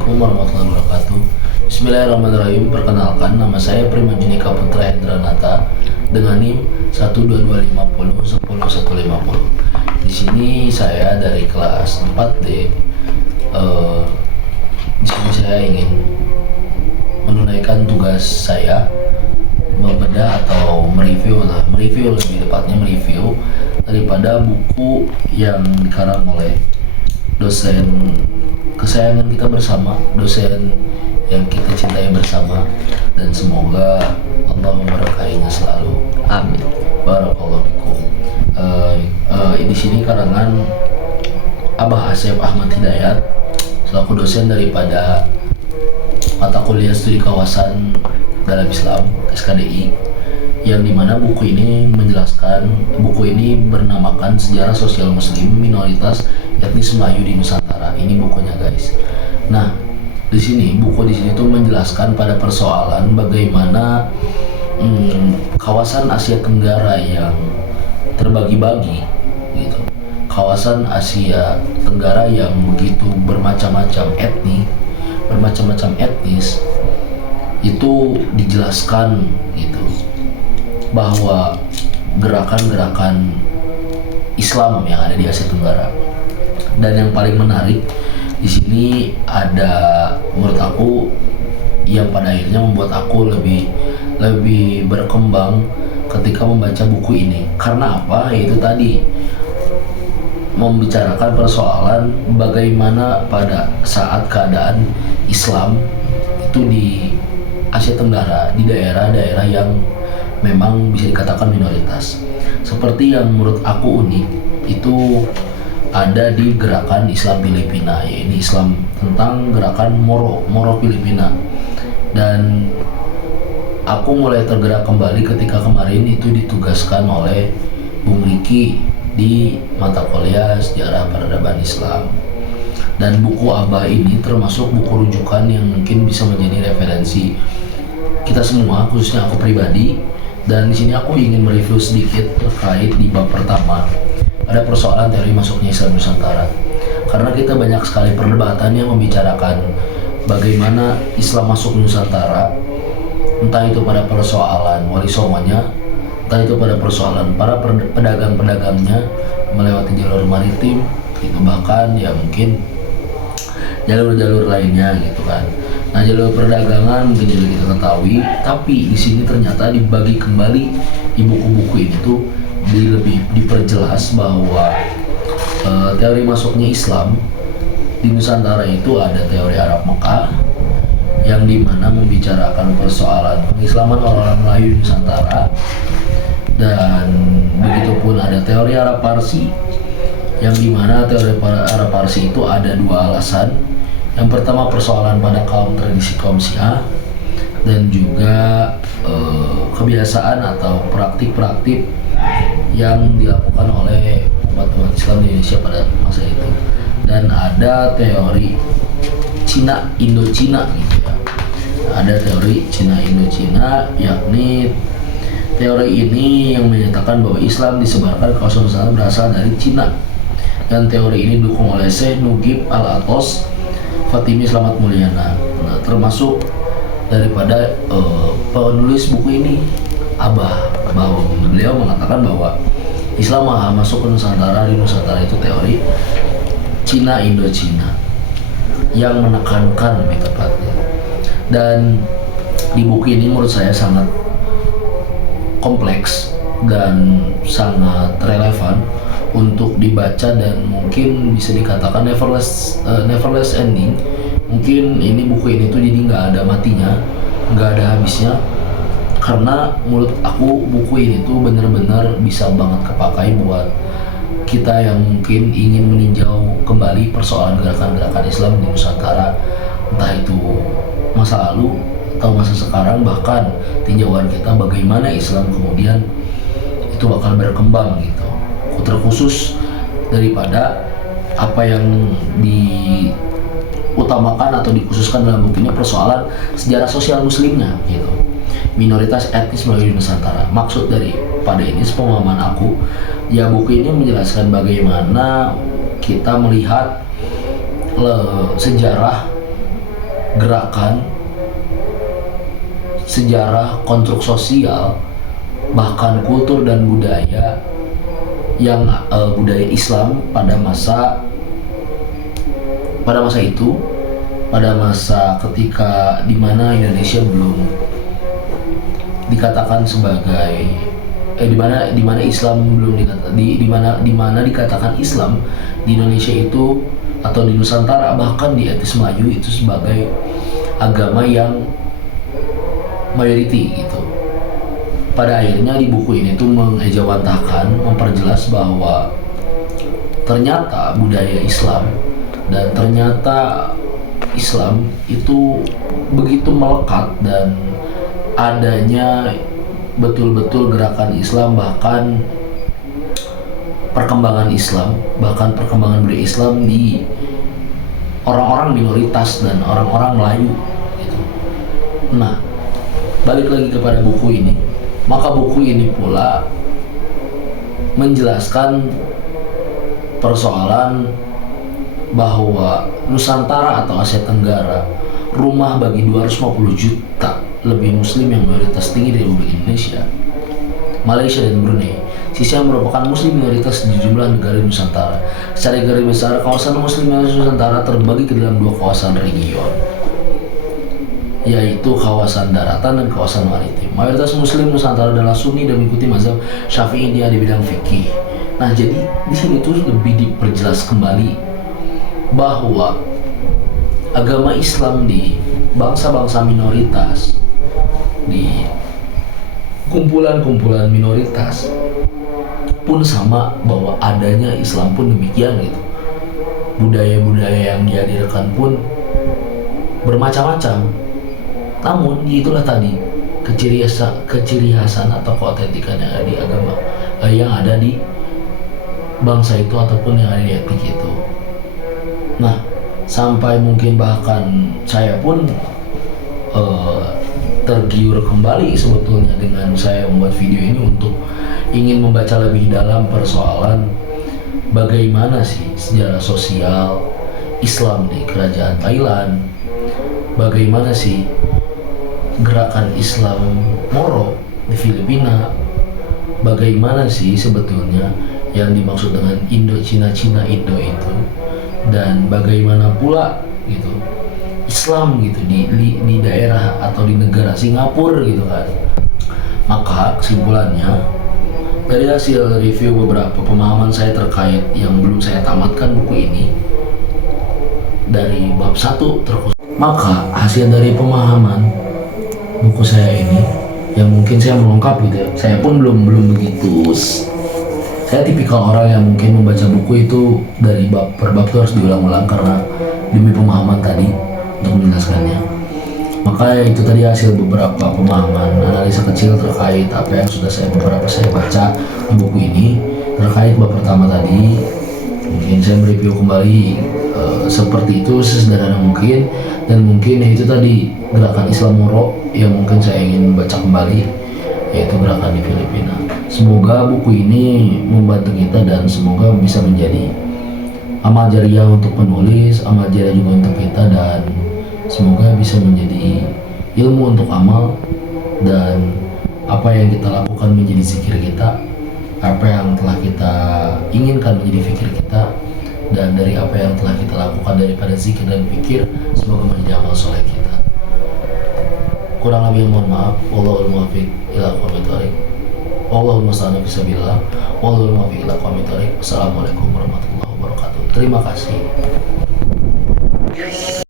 Assalamualaikum warahmatullahi wabarakatuh. Bismillahirrahmanirrahim. Perkenalkan, nama saya Primajunika Putra Hendranata dengan NIM 12250100150. Di sini saya dari kelas 4D. Di sini saya ingin menunaikan tugas saya membedah atau mereview lebih tepatnya mereview daripada buku yang dikarang oleh dosen kesayangan kita bersama, dosen yang kita cintai bersama, dan semoga Allah memberkahinya selalu. Amin. Barakallahu fikum. Di sini karangan Abah Asep Ahmad Hidayat selaku dosen daripada mata kuliah studi kawasan dalam Islam SKDI, yang dimana buku ini bernamakan Sejarah Sosial Muslim Minoritas Etnis Melayu di Nusantara. Ini bukunya, guys. Nah, di sini tuh menjelaskan pada persoalan bagaimana kawasan Asia Tenggara yang terbagi-bagi gitu. Kawasan Asia Tenggara yang begitu bermacam-macam etnis itu dijelaskan gitu, bahwa gerakan-gerakan Islam yang ada di Asia Tenggara. Dan yang paling menarik di sini ada, menurut aku, yang pada akhirnya membuat aku lebih berkembang ketika membaca buku ini. Karena apa? Yaitu tadi membicarakan persoalan bagaimana pada saat keadaan Islam itu di Asia Tenggara, di daerah-daerah yang memang bisa dikatakan minoritas. Seperti yang menurut aku unik itu ada di gerakan Islam Filipina, yaitu Islam tentang gerakan Moro Filipina. Dan aku mulai tergerak kembali ketika kemarin itu ditugaskan oleh Bung Riki di mata kuliah Sejarah Peradaban Islam. Dan buku Abah ini termasuk buku rujukan yang mungkin bisa menjadi referensi kita semua, khususnya aku pribadi. Dan di sini aku ingin mereview sedikit terkait di bab pertama, ada persoalan teori masuknya Islam Nusantara. Karena kita banyak sekali perdebatan yang membicarakan bagaimana Islam masuk Nusantara, entah itu pada persoalan wali songonya, entah itu pada persoalan para pedagang-pedagangnya melewati jalur maritim, itu bahkan ya mungkin jalur-jalur lainnya gitu kan. Nah, jalur perdagangan mungkin juga kita ketahui, tapi di sini ternyata dibagi kembali di buku-buku ini tuh lebih diperjelas bahwa teori masuknya Islam di Nusantara itu ada teori Arab Mekah yang dimana membicarakan persoalan pengislaman orang Melayu di Nusantara, dan begitupun ada teori Arab Parsi yang dimana teori Arab Parsi itu ada dua alasan. Yang pertama persoalan pada tradisi kaum Syiah, dan juga kebiasaan atau praktik-praktik yang dilakukan oleh umat Islam di Indonesia pada masa itu. Dan ada teori Cina-Indo-Cina gitu ya. Ada teori Cina-Indo-Cina, yakni teori ini yang menyatakan bahwa Islam disebarkan ke kawasan Nusantara berasal dari Cina. Dan teori ini didukung oleh Syekh Nugib Al-Atos Fatimi Slamet Mulyana. Nah, termasuk daripada penulis buku ini, Abah, bahwa beliau mengatakan bahwa Islam masuk ke Nusantara, di Nusantara itu teori Cina-Indo-Cina yang menekankan lebih tepatnya. Dan di buku ini menurut saya sangat kompleks dan sangat relevan untuk dibaca, dan mungkin bisa dikatakan neverless ending. Mungkin ini buku ini tuh jadi nggak ada matinya, nggak ada habisnya, karena menurut aku buku ini tuh benar-benar bisa banget kepakai buat kita yang mungkin ingin meninjau kembali persoalan gerakan-gerakan Islam di Nusantara, entah itu masa lalu atau masa sekarang, bahkan tinjauan kita bagaimana Islam kemudian itu bakal berkembang gitu. Terkhusus daripada apa yang diutamakan atau dikhususkan dalam buku ini persoalan sejarah sosial muslimnya gitu, minoritas etnis Melayu di Nusantara. Maksud dari pada ini, sepemahaman aku, ya buku ini menjelaskan bagaimana kita melihat sejarah gerakan, sejarah, konstruk sosial, bahkan kultur dan budaya yang budaya Islam pada masa itu, pada masa ketika dimana Indonesia belum dikatakan sebagai dimana Islam belum dimana dikatakan Islam di Indonesia itu atau di Nusantara, bahkan di etnis Melayu itu sebagai agama yang mayoriti gitu. Pada akhirnya di buku ini tuh mengejawantahkan, memperjelas bahwa ternyata budaya Islam dan ternyata Islam itu begitu melekat, dan adanya betul-betul gerakan Islam, bahkan perkembangan Islam, bahkan perkembangan budaya Islam di orang-orang minoritas dan orang-orang Melayu gitu. Nah, balik lagi kepada buku ini, maka buku ini pula menjelaskan persoalan bahwa Nusantara atau Asia Tenggara rumah bagi 250 juta lebih muslim yang mayoritas tinggi di Republik Indonesia, Malaysia dan Brunei. Sisi yang merupakan muslim minoritas di jumlah negara Nusantara. Secara garis besar, kawasan muslim Nusantara terbagi ke dalam dua kawasan region, yaitu kawasan daratan dan kawasan maritim. Mayoritas muslim Nusantara adalah Sunni dan mengikuti mazhab Syafi'i di bidang fikih. Nah, jadi di sini tuh lebih diperjelas kembali bahwa agama Islam di bangsa-bangsa minoritas, di kumpulan-kumpulan minoritas pun sama, bahwa adanya Islam pun demikian gitu. Budaya-budaya yang dihadirkan pun bermacam-macam. Namun itulah tadi keciri-khasan atau keautentikan yang ada di agama, yang ada di bangsa itu ataupun yang ada di etnik itu. Nah, sampai mungkin bahkan saya pun tergiur kembali sebetulnya dengan saya membuat video ini untuk ingin membaca lebih dalam persoalan bagaimana sih sejarah sosial Islam di kerajaan Thailand, bagaimana sih gerakan Islam Moro di Filipina, bagaimana sih sebetulnya yang dimaksud dengan Indo-Cina Indo itu, dan bagaimana pula gitu Islam gitu di daerah atau di negara Singapura gitu kan. Maka kesimpulannya, dari hasil review beberapa pemahaman saya terkait yang belum saya tamatkan buku ini dari bab 1 terkhusus, maka hasil dari pemahaman buku saya ini yang mungkin saya melengkap gitu ya, saya pun belum begitu. Saya tipikal orang yang mungkin membaca buku itu dari bab per bab itu harus diulang-ulang karena demi pemahaman tadi untuk menjelaskannya. Maka itu tadi hasil beberapa pemahaman, analisa kecil terkait apa yang sudah saya baca di buku ini. Terkait bab pertama tadi, mungkin saya mereview kembali seperti itu sesederhana mungkin, dan mungkin itu tadi gerakan Islam Moro yang mungkin saya ingin baca kembali, yaitu gerakan di Filipina. Semoga buku ini membantu kita dan semoga bisa menjadi amal jariah untuk penulis, amal jariah juga untuk kita, dan semoga bisa menjadi ilmu untuk amal, dan apa yang kita lakukan menjadi zikir kita, apa yang telah kita inginkan menjadi fikir kita, dan dari apa yang telah kita lakukan daripada zikir dan fikir semoga menjadi amal soleh kita. Kurang lebih mohon maaf. Wallahul muwaffiq ila aqwamit thoriq. Allahumma shalli fisabilillah. Wallahul muwaffiq ila aqwamit thoriq. Wassalamualaikum warahmatullahi wabarakatuh. Terima kasih.